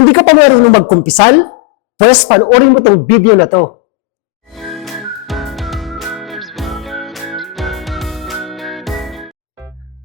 Hindi ka pa marunong magkumpisal? Pwes, panoorin mo tong video na to.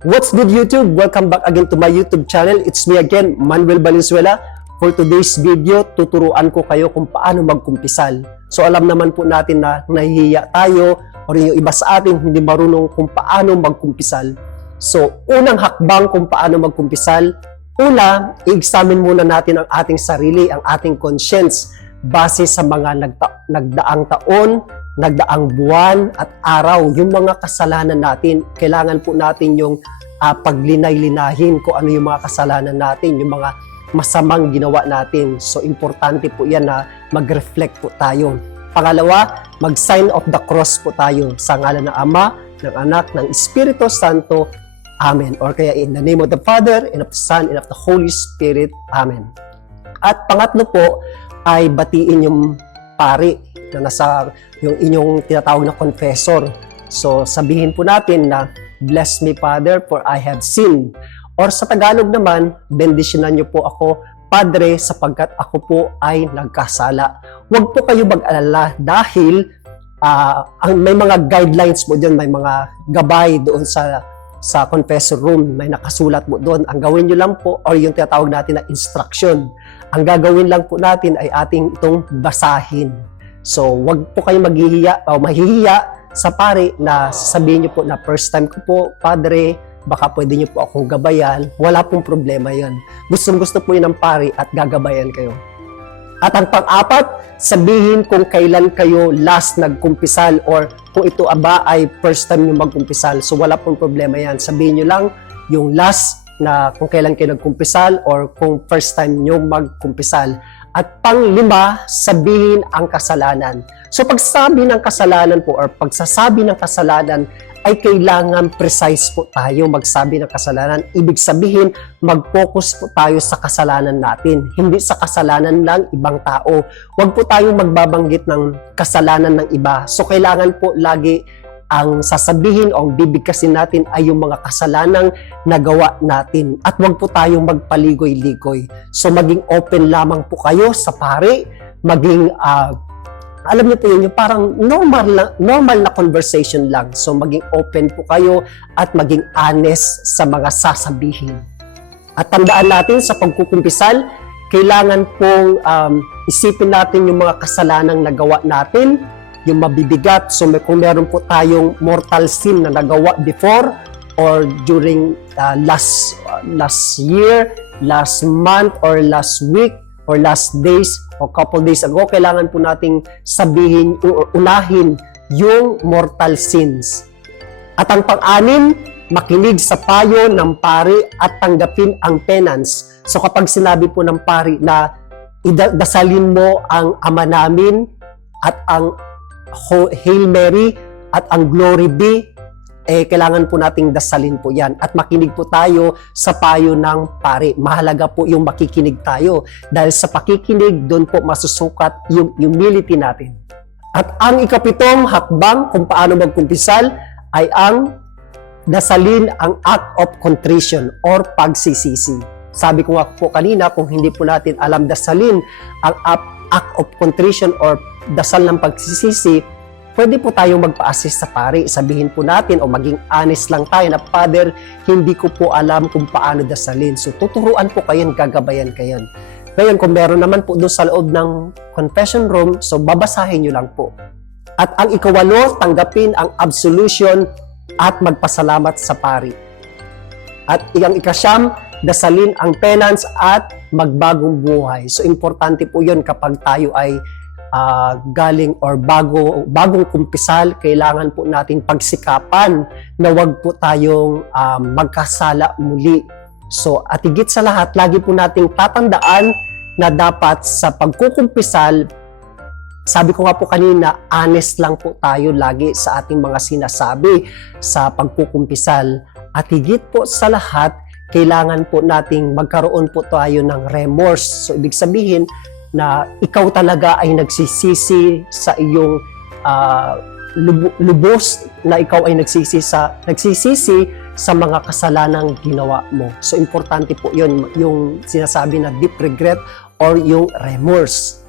What's good YouTube? Welcome back again to my YouTube channel. It's me again, Manuel Valenzuela. For today's video, tuturuan ko kayo kung paano magkumpisal. So alam naman po natin na nahihiya tayo o yung iba sa atin hindi marunong kung paano magkumpisal. So unang hakbang kung paano magkumpisal, una, i-examine muna natin ang ating sarili, ang ating conscience base sa mga nagta- nagdaang taon, nagdaang buwan at araw, yung mga kasalanan natin. Kailangan po natin yung ah, paglinay-linahin kung ano yung mga kasalanan natin, yung mga masamang ginawa natin. So, importante po yan na mag-reflect po tayo. Pangalawa, mag-sign of the cross po tayo sa ngalan ng Ama, ng Anak, ng Espiritu Santo. Amen. Or kaya in the name of the Father, and of the Son, and of the Holy Spirit. Amen. At pangatlo po ay batiin yung pari na nasa yung inyong tinatawag na confessor. So sabihin po natin na Bless me Father for I have sinned. Or sa Tagalog naman, bendisyonan niyo po ako Padre sapagkat ako po ay nagkasala. Huwag po kayo mag-alala dahil ah, ang may mga guidelines po diyan, may mga gabay doon sa sa confessor room, may nakasulat po doon. Ang gawin nyo lang po, or yung tinatawag natin na instruction, ang gagawin lang po natin ay ating itong basahin. So, wag po kayo maghihiya o mahihiya sa pare na sasabihin niyo po na first time ko po, Padre, baka pwede niyo po akong gabayan. Wala pong problema yon. Gustong gusto po yun ng pare at gagabayan kayo. At ang pang-apat, sabihin kung kailan kayo last nagkumpisal or kung ito aba ay first time nyo magkumpisal. So wala pong problema yan. Sabihin nyo lang yung last na kung kailan kayo nagkumpisal or kung first time nyo magkumpisal. At panglima, sabihin ang kasalanan. So pagsabi ng kasalanan po or pagsasabi ng kasalanan ay kailangan precise po tayo magsabi ng kasalanan. Ibig sabihin, mag-focus po tayo sa kasalanan natin, hindi sa kasalanan ng ibang tao. Huwag po tayong magbabanggit ng kasalanan ng iba. So kailangan po lagi ang sasabihin o ang bibigkasin natin ay yung mga kasalanang nagawa natin. At huwag po tayong magpaligoy-ligoy. So maging open lamang po kayo sa pare, maging ah, alam niyo po yun, yung parang normal na, normal na conversation lang. So maging open po kayo at maging honest sa mga sasabihin. At tandaan natin sa pagkukumpisal, kailangan pong um, isipin natin yung mga kasalanang nagawa natin, yung mabibigat. So may, kung meron po tayong mortal sin na nagawa before or during uh, last uh, last year, last month or last week or last days o couple days ago, kailangan po nating sabihin, unahin yung mortal sins. At ang pang-anim, makinig sa payo ng pari at tanggapin ang penance. So kapag sinabi po ng pari na idasalin mo ang Ama namin at ang Hail Mary at ang Glory be, eh, kailangan po nating dasalin po yan. At makinig po tayo sa payo ng pare. Mahalaga po yung makikinig tayo. Dahil sa pakikinig, doon po masusukat yung humility natin. At ang ikapitong hakbang kung paano magkumpisal ay ang dasalin ang act of contrition or pagsisisi. Sabi ko nga po kanina, kung hindi po natin alam dasalin ang act of contrition or dasal ng pagsisisi, pwede po tayong magpa-assist sa pare. Sabihin po natin o maging honest lang tayo na, Father, hindi ko po alam kung paano dasalin. So, tuturuan po kayo, gagabayan kayo. Ngayon, kung meron naman po doon sa loob ng confession room, so babasahin nyo lang po. At ang ikawalo, tanggapin ang absolution at magpasalamat sa pari. At ang ikasyam, dasalin ang penance at magbagong buhay. So importante po 'yon kapag tayo ay ah, galing or bago bagong kumpisal, kailangan po nating pagsikapan na wag po tayong ah, magkasala muli. So at higit sa lahat, lagi po nating tatandaan na dapat sa pagkukumpisal, sabi ko nga po kanina, honest lang po tayo lagi sa ating mga sinasabi sa pagkukumpisal. At higit po sa lahat, kailangan po nating magkaroon po tayo ng remorse. So, ibig sabihin na ikaw talaga ay nagsisisi sa iyong lubu- lubos na ikaw ay nagsisi sa nagsisisi sa mga kasalanang ginawa mo. So, importante po yun, yung sinasabi na deep regret or yung remorse.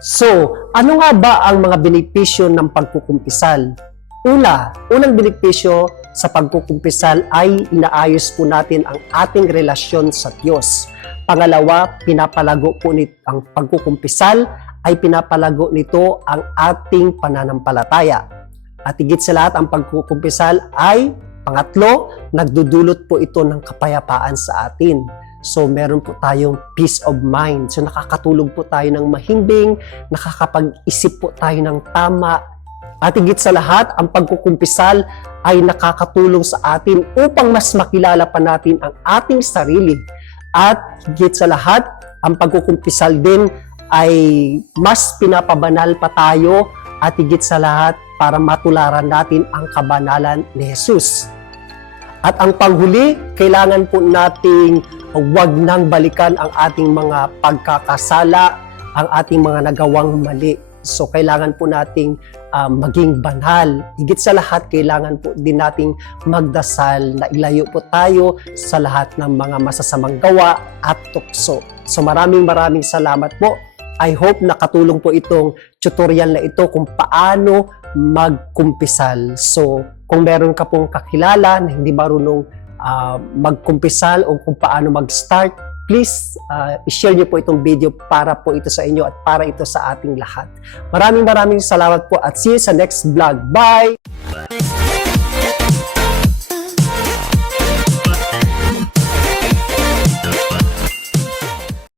So, ano nga ba ang mga benepisyo ng pagkukumpisal? Una, unang benepisyo sa pagkukumpisal ay inaayos po natin ang ating relasyon sa Diyos. Pangalawa, pinapalago po nit ang pagkukumpisal ay pinapalago nito ang ating pananampalataya. At higit sa lahat, ang pagkukumpisal ay pangatlo, nagdudulot po ito ng kapayapaan sa atin. So, meron po tayong peace of mind. So, nakakatulog po tayo ng mahimbing, nakakapag-isip po tayo ng tama. At higit sa lahat, ang pagkukumpisal ay nakakatulong sa atin upang mas makilala pa natin ang ating sarili. At higit sa lahat, ang pagkukumpisal din ay mas pinapabanal pa tayo at higit sa lahat para matularan natin ang kabanalan ni Jesus. At ang panghuli, kailangan po nating huwag nang balikan ang ating mga pagkakasala, ang ating mga nagawang mali. So kailangan po nating ah, maging banal. Higit sa lahat, kailangan po din nating magdasal na ilayo po tayo sa lahat ng mga masasamang gawa at tukso. So maraming maraming salamat po. I hope nakatulong po itong tutorial na ito kung paano magkumpisal. So, kung meron ka pong kakilala na hindi marunong ah, magkumpisal o kung paano mag-start, please ah, i-share niyo po itong video para po ito sa inyo at para ito sa ating lahat. Maraming maraming salamat po at see you sa next vlog. Bye!